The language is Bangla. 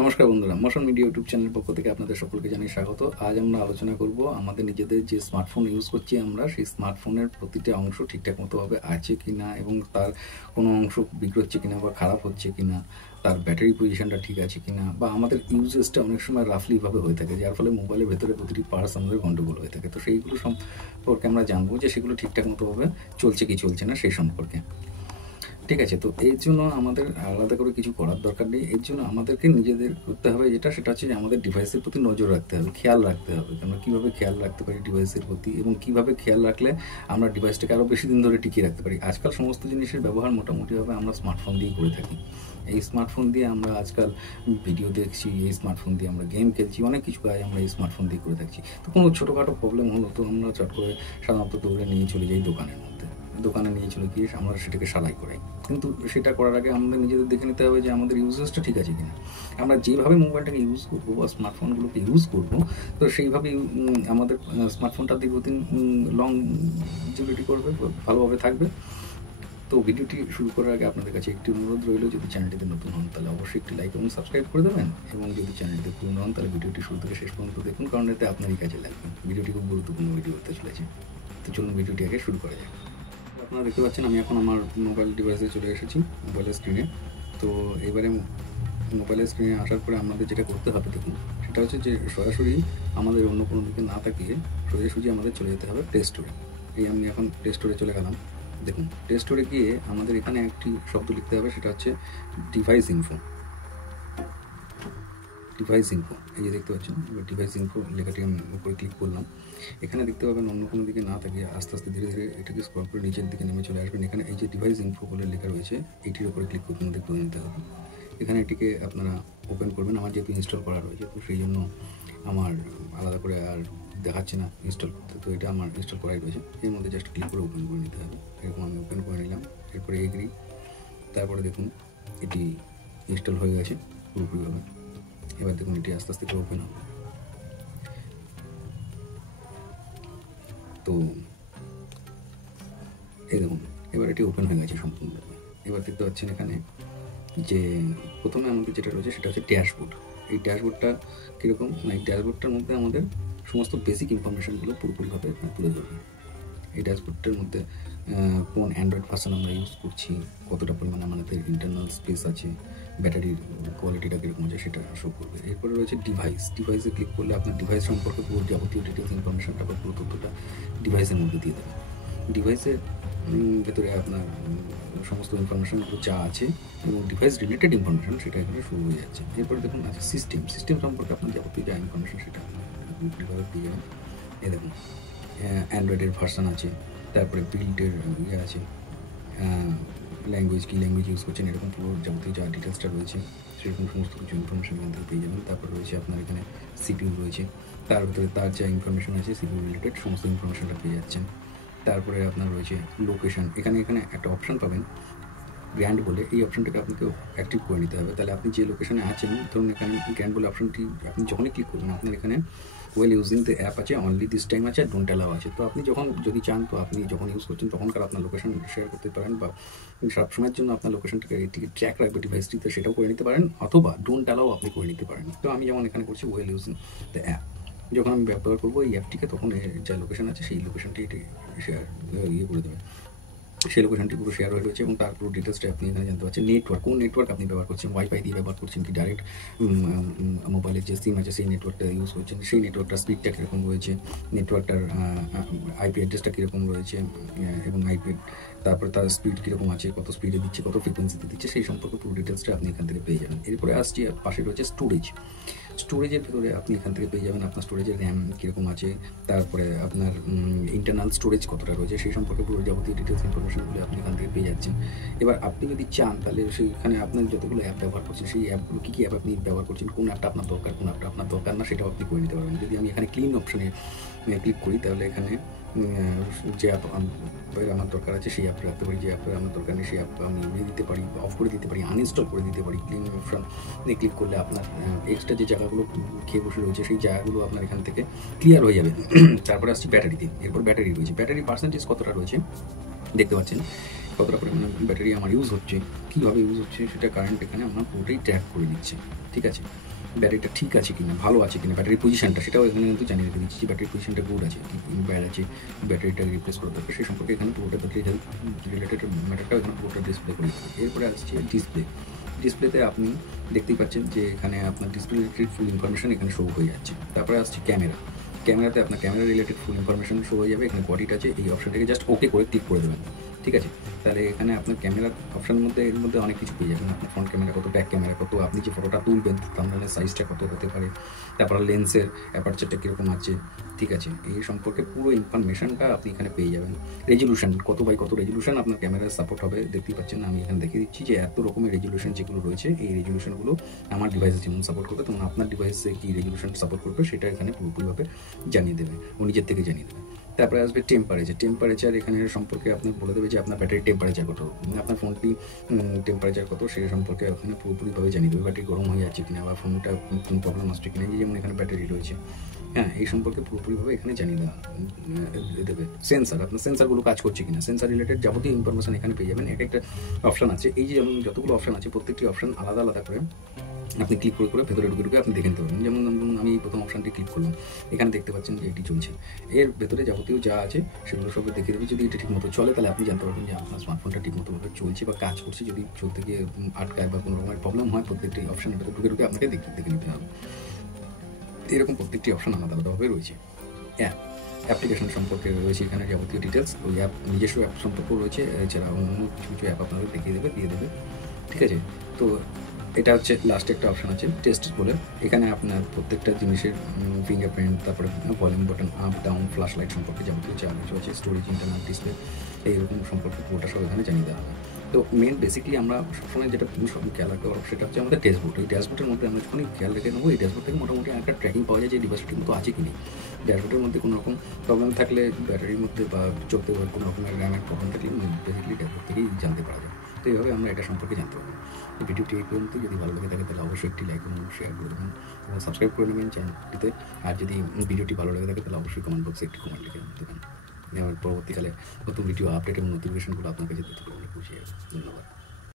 নমস্কার বন্ধুরা, মোশন মিডিয়া ইউটিউব চ্যানেলের পক্ষ থেকে আপনাদের সকলকে জানাই স্বাগত। আজ আমরা আলোচনা করব আমাদের নিজেদের যে স্মার্টফোন ইউজ করছি আমরা, সেই স্মার্টফোনের প্রতিটা অংশ ঠিকঠাক মতোভাবে আছে কিনা এবং তার কোনো অংশ বিগড়ছে কিনা বা খারাপ হচ্ছে কিনা, তার ব্যাটারি পজিশনটা ঠিক আছে কিনা, বা আমাদের ইউজেসটা অনেক সময় রাফলিভাবে হয়ে থাকে, যার ফলে মোবাইলের ভেতরে প্রতিটি পার্টস আমাদের গন্ডগোল হয়ে থাকে। তো সেইগুলো সম্পর্কে আমরা জানবো যে সেগুলো ঠিকঠাক মতোভাবে চলছে কি চলছে না সেই সম্পর্কে। ঠিক আছে, তো এর জন্য আমাদের আলাদা করে কিছু করার দরকার নেই। এর জন্য আমাদেরকে নিজেদের করতে হবে সেটা হচ্ছে যে আমাদের ডিভাইসের প্রতি নজর রাখতে হবে, খেয়াল রাখতে হবে। আমরা কীভাবে খেয়াল রাখতে পারি ডিভাইসের প্রতি, এবং কীভাবে খেয়াল রাখলে আমরা ডিভাইসটাকে আরও বেশি দিন ধরে টিকিয়ে রাখতে পারি। আজকাল সমস্ত জিনিসের ব্যবহার মোটামুটিভাবে আমরা স্মার্টফোন দিয়েই করে থাকি। এই স্মার্টফোন দিয়ে আমরা আজকাল ভিডিও দেখছি, এই স্মার্টফোন দিয়ে আমরা গেম খেলছি, অনেক কিছু কাজ আমরা এই স্মার্টফোন দিয়ে করে থাকছি। তো কোনো ছোটোখাটো প্রবলেম হলো তো আমরা চট করে সাধারণত দৌড়ে নিয়ে চলে যাই দোকানে নিয়ে চলে গিয়ে আমরা সেটাকে সারাই করাই। কিন্তু সেটা করার আগে আমাদের নিজেদের দেখে নিতে হবে যে আমাদের ইউজেসটা ঠিক আছে কিনা। আমরা যেভাবে মোবাইলটাকে ইউজ করবো বা স্মার্টফোনগুলোকে ইউজ করবো, তো সেইভাবেই আমাদের স্মার্টফোনটা দীর্ঘদিন লংজিভিটি করবে, ভালোভাবে থাকবে। তো ভিডিওটি শুরু করার আগে আপনাদের কাছে একটি অনুরোধ রইল, যদি চ্যানেলটিতে নতুন হন তাহলে অবশ্যই একটি লাইক এবং সাবস্ক্রাইব করে দেবেন, এবং যদি চ্যানেলটিতে পুরনো হন তাহলে ভিডিওটি শুরু থেকে শেষ পর্যন্ত দেখুন, কারণ এতে আপনারই কাজে লাগবে। ভিডিওটি খুব গুরুত্বপূর্ণ ভিডিও হতে চলেছে। তো চলুন ভিডিওটি আগে শুরু করা যায়। আপনারা দেখতে পাচ্ছেন আমি এখন আমার মোবাইল ডিভাইসে চলে এসেছি, মোবাইলের স্ক্রিনে। তো এবারে মোবাইলের স্ক্রিনে আসার পরে আমাদের যেটা করতে হবে দেখুন, সেটা হচ্ছে যে সরাসরি আমাদের অন্য কোনো দিকে না তাকিয়ে সোজাসুজি আমাদের চলে যেতে হবে প্লে স্টোরে। এই আমি এখন প্লে স্টোরে চলে গেলাম। দেখুন, প্লে স্টোরে গিয়ে আমাদের এখানে একটি শব্দ লিখতে হবে, সেটা হচ্ছে ডিভাইস ইনফো। এই যে দেখতে পাচ্ছেন, এবার ডিভাইস ইনফো লেখাটি আমি উপরে ক্লিক করলাম। এখানে দেখতে পাবেন অন্য কোনো দিকে না থাকে আস্তে আস্তে ধীরে ধীরে এটাকে স্ক্রল করে নিচের দিকে নেমে চলে আসবেন। এখানে এই যে ডিভাইস ইনফো বলে লেখা রয়েছে, এইটির উপরে ক্লিক করে আপনাদের করে নিতে হবে। এখানে এটিকে আপনারা ওপেন করবেন। আমার যেহেতু ইনস্টল করা রয়েছে, তো সেই জন্য আমার আলাদা করে আর দেখাচ্ছে না ইনস্টল করতে, তো এটা আমার ইনস্টল করাই রয়েছে। এর মধ্যে জাস্ট ক্লিক করে ওপেন করে নিতে হবে। এরকম আমি ওপেন করে নিলাম, এরপরে এগ্রি। তারপরে দেখুন এটি ইনস্টল হয়ে গেছে পুরোপুরিভাবে। এবার দেখুন এটি আস্তে আস্তে করে ওপেন হবে। তো এই দেখুন এবার এটি ওপেন হয়ে গেছে সম্পূর্ণভাবে। এবার দেখতে পাচ্ছেন এখানে যে প্রথমে আমাদের যেটা রয়েছে সেটা হচ্ছে ড্যাশবোর্ড। এই ড্যাশবোর্ডটা কীরকম, এই ড্যাশবোর্ডটার মধ্যে আমাদের সমস্ত বেসিক ইনফরমেশানগুলো পুরোপুরিভাবে তুলে ধরবে। এই ড্যাশবোর্ডটার মধ্যে কোন অ্যান্ড্রয়েড ভার্সন আমরা ইউজ করছি, কতটা পরিমাণে আমাদের ইন্টারনাল স্পেস আছে, ব্যাটারির কোয়ালিটিটা কীরকম আছে সেটা শো করবে। এরপরে রয়েছে ডিভাইসে ক্লিক করলে আপনার ডিভাইস সম্পর্কে পুরো যাবতীয় ডিটেলস ইনফরমেশানটা বা পুরো তথ্যটা ডিভাইসের মধ্যে দিয়ে দেবে। ডিভাইসের ভেতরে আপনার সমস্ত ইনফরমেশানগুলো যা আছে এবং ডিভাইস রিলেটেড ইনফরমেশান সেটা এখানে শুরু হয়ে যাচ্ছে। এরপরে দেখুন আছে সিস্টেম সম্পর্কে আপনার যাবতীয় যা ইনফরমেশান সেটা আপনি পেয়ে যাবেন। এই দেখুন অ্যান্ড্রয়েডের ভার্সান আছে, তারপরে বিল্ডের ইয়ে আছে, ল্যাঙ্গুয়েজ কী ল্যাঙ্গুয়েজ ইউজ করছেন, এরকম পুরো যাবতীয় যা ডিটেলসটা রয়েছে সেরকম সমস্ত কিছু ইনফরমেশান এখান থেকে পেয়ে যাবেন। তারপর রয়েছে আপনার এখানে সিপিইউ রয়েছে, তার ভিতরে তার যা ইনফরমেশান আছে সিপিইউ রিলেটেড সমস্ত ইনফরমেশানটা পেয়ে যাচ্ছেন। তারপরে আপনার রয়েছে লোকেশান। এখানে একটা অপশান পাবেন গ্র্যান্ড বলে, এই অপশানটাকে আপনাকে অ্যাক্টিভ করে নিতে হবে। তাহলে আপনি যে লোকেশানে আছেন, ধরুন এখানে গ্র্যান্ড বলে অপশানটি আপনি যখনই ক্লিক করবেন আপনার এখানে ওয়েল ইউজিং দ্য অ্যাপ আছে, অনলি দিস টাইম আছে, ডোন্ট অ্যালাউ আছে। তো আপনি যদি চান তো আপনি যখন ইউজ করছেন তখনকার আপনার লোকেশান শেয়ার করতে পারেন, বা সবসময়ের জন্য আপনার লোকেশানটাকে ট্র্যাক রাখবে ডিভাইসটিতে, সেটাও করে নিতে পারেন, অথবা ডোন্ট অ্যালাউ আপনি করে নিতে পারেন। তো আমি যেমন এখানে করছি ওয়েল ইউজিং দ্য অ্যাপ। যখন আমি ব্যবহার করবো এই অ্যাপটিকে, তখন যা লোকেশান আছে সেই লোকেশানটি শেয়ার করে দেবে। সেই লোকেশানটি পুরো শেয়ার হয়ে রয়েছে এবং তার পুরো ডিটেলসটা আপনি এখানে জানতে পারছেন। কোন নেটওয়ার্ক আপনি ব্যবহার করছেন, ওয়াইফাই দিয়ে ব্যবহার করছেন কি ডাইরেক্ট মোবাইলের যে সিম আছে সেই নেটওয়ার্কটা ইউজ করছেন, সেই নেটওয়ার্কটার স্পিডটা কীরকম রয়েছে, নেটওয়ার্কটার আইপি অ্যাড্রেসটা কীরকম রয়েছে, এবং তারপরে তার স্পিড কীরকম আছে, কত স্পিডে দিচ্ছে, কত ফ্রিকোয়েন্সিতে দিচ্ছে, সেই সম্পর্কে পুরো ডিটেলসটা আপনি এখান থেকে পেয়ে যাবেন। এরপরে আসছি পাশে রয়েছে স্টোরেজের ভেতরে আপনি এখান থেকে পেয়ে যাবেন আপনার স্টোরেজের র্যাম কীরকম আছে, তারপরে আপনার ইন্টারনাল স্টোরেজ কতটা রয়েছে, সেই সম্পর্কে পুরো যাবতীয় ডিটেলস ইনফরমেশনগুলো আপনি এখান থেকে পেয়ে যাচ্ছেন। এবার আপনি যদি চান তাহলে সেইখানে আপনার যতগুলো অ্যাপ ব্যবহার করছেন সেই অ্যাপগুলো কী অ্যাপ আপনি ব্যবহার করছেন, কোন অ্যাপটা আপনার দরকার, কোন অ্যাপটা আপনার দরকার না, সেটাও আপনি করে নিতে পারবেন। যদি আমি এখানে ক্লিন অপশানে ক্লিক করি তাহলে এখানে যে অ্যাপ আমার দরকার আছে সেই অ্যাপটা রাখতে পারি, যে অ্যাপটা আমার দরকার নেই সেই অ্যাপ আমি উড়িয়ে দিতে পারি, অফ করে দিতে পারি, আনইনস্টল করে দিতে পারি। ক্লিন অপশান ক্লিক করলে আপনার এক্সট্রা যে জায়গাগুলো খেয়ে বসে রয়েছে সেই জায়গাগুলো আপনার এখান থেকে ক্লিয়ার হয়ে যাবে। তারপরে আসছি ব্যাটারিতে। এরপর ব্যাটারি রয়েছে, ব্যাটারি পার্সেন্টেজ কতটা রয়েছে দেখতে পাচ্ছেন। কতটা পরিমাণে ব্যাটারি আমার ইউজ হচ্ছে, কীভাবে ইউজ হচ্ছে সেটা কারেন্ট এখানে আমরা পুরোটাই ট্র্যাক করে দিচ্ছি। ঠিক আছে, ব্যাটারিটা ঠিক আছে কিনা, ভালো আছে কিনা, ব্যাটারির পজিশনটা সেটাও এখানে কিন্তু জানিয়ে রেখে দিচ্ছি যে ব্যাটারির পজিশনটা গুড আছে, কি ব্যাড আছে, ব্যাটারিটা রিপ্লেস করা দরকার সেই সম্পর্কে এখানে পুরোটা ব্যাটারি হেলথ রিলেটেড ম্যাটারটাও এখানে পুরোটা ডিসপ্লে করে দিচ্ছি। এরপরে আসছে ডিসপ্লেতে আপনি দেখতেই পাচ্ছেন যে এখানে আপনার ডিসপ্লে রিলেটেড ফুল ইনফরমেশন এখানে শো হয়ে যাচ্ছে। তারপরে আসছে ক্যামেরাতে আপনার ক্যামেরা রিলেটেড ফুল ইনফরমেশন শো হয়ে যাবে। এখানে বডি টাচে এই অপশনটাকে জাস্ট ওকে করে ক্লিক করে দেবেন। ঠিক আছে, তাহলে এখানে আপনার ক্যামেরার অপশনের মধ্যে এর মধ্যে অনেক কিছু পেয়ে যাবেন। আপনার ফ্রন্ট ক্যামেরা কত, ব্যাক ক্যামেরা কত, আপনি যে ফটোটা তুলবেন থাম্বনেলের সাইজটা কত হতে পারে, তারপর লেন্সের অ্যাপারচারটা কীরকম আছে। ঠিক আছে, এই সম্পর্কে পুরো ইনফরমেশনটা আপনি এখানে পেয়ে যাবেন। রেজলিউশন কত বাই কত রেজলিউশন আপনার ক্যামেরার সাপোর্ট হবে দেখতেই পাচ্ছেন। আমি এখানে দেখিয়ে দিচ্ছি যে এত রকমের রেজলিউশন যেগুলো রয়েছে, এই রেজলিউশনগুলো আমার ডিভাইসে যেমন সাপোর্ট করবে তেমন আপনার ডিভাইসে কী রেজলিউশন সাপোর্ট করবে সেটা এখানে পুরোপুরিভাবে জানিয়ে দেবে, ও নিজের থেকে জানিয়ে দেবে। তারপরে আসবে টেম্পারেচার এখানে সম্পর্কে আপনি বলে দেবে যে আপনার ব্যাটারির টেম্পারেচার কত, আপনার ফোনটি টেম্পারেচার কত সে সম্পর্কে ওখানে পুরোপুরিভাবে জানিয়ে দেবে। ব্যাটারি গরম হয়ে যাচ্ছে কিনা বা ফোনটা কোনো প্রবলেম আসছে কিনা, যেমন এখানে ব্যাটারি রয়েছে, হ্যাঁ এই সম্পর্কে পুরোপুরিভাবে এখানে জানিয়ে দেবে। সেন্সার, আপনার সেন্সারগুলো কাজ করছে কিনা, সেন্সার রিলেটেড যাবতীয় ইনফরমেশন এখানে পেয়ে যাবেন। একটা অপশান আছে, এই যে যেমন যতগুলো অপশান আছে প্রত্যেকটি অপশান আলাদা আলাদা করে আপনি ক্লিক করে ভেতরে ঢুকে আপনি দেখে নিতে পারবেন। যেমন আমি এই প্রথম অপশানটি ক্লিক করলাম, এখানে দেখতে পাচ্ছেন যে এটি চলছে। এর ভেতরে যাবতীয় যা আছে সেগুলো সব দেখিয়ে দেবে। যদি এটা ঠিকমতো চলে তাহলে আপনি জানতে পারবেন যে আপনার স্মার্টফোনটা ঠিকমতোভাবে চলছে বা কাজ করছে। যদি চলতে গিয়ে আটকায় বা কোনো রকমের প্রবলেম হয়, প্রত্যেকটি অপশানের ভেতরে ঢুকে আপনাকে দেখে নিতে হবে। এরকম প্রত্যেকটি অপশান আলাদা আলাদাভাবে রয়েছে। অ্যাপ্লিকেশন সম্পর্কে রয়েছে এখানে যাবতীয় ডিটেলস, ওই অ্যাপ নিজস্ব অ্যাপ সম্পর্কেও রয়েছে, এছাড়া অন্য কিছু অ্যাপ আপনাদের দিয়ে দেবে। ঠিক আছে, তো এটা হচ্ছে লাস্টে একটা অপশান আছে টেস্ট বলে। এখানে আপনার প্রত্যেকটা জিনিসের ফিঙ্গারপ্রিন্ট, তারপরে volume button, up down, flash light সম্পর্কে যাবতীয় যা কিছু আছে, স্টোরেজ, ইন্টারনাল ডিসপ্লে, এইরকম সম্পর্কে পুরোটা সব এখানে জানিয়ে দেওয়া হবে। তো মেন বেসিকলি আমরা সবসময় যেটা খেয়াল রাখতে পারবো সেটা হচ্ছে আমাদের ড্যাশবোর্ড। এই ড্যাশবোর্ডের মধ্যে আমরা যখনই খেয়াল রেখে নেবো, এই ড্যাশবোর্ড থেকে মোটামুটি একটা ট্র্যাকিং পাওয়া যায় যে ডিভাইসটির মতো আছে কি নেই। ড্যাশবোর্ডের মধ্যে কোনো রকম প্রবলেম থাকলে, ব্যাটারির মধ্যে বা চলতে পারে কোনো রকমের র্যামের প্রবলেম থাকলে বেসিক্যালি ড্যাশবোর্ড থেকেই জানতে পারা যায়। তো এইভাবে আমরা এটা সম্পর্কে জানতে পারবো। এই ভিডিওটি এই পর্যন্ত, যদি ভালো লেগে থাকে তাহলে অবশ্যই একটি লাইক এবং শেয়ার করে দেবেন এবং সাবস্ক্রাইব করে নেবেন চ্যানেলটিতে। আর যদি ভিডিওটি ভালো লেগে থাকে তাহলে অবশ্যই কমেন্ট বক্সে একটি কমেন্ট লিখে দেবেন। পরবর্তীকালে নতুন ভিডিও আপডেট এবং নোটিফিকেশনগুলো আপনার কাছে দিতে পারবেন। খুশি হবে। ধন্যবাদ।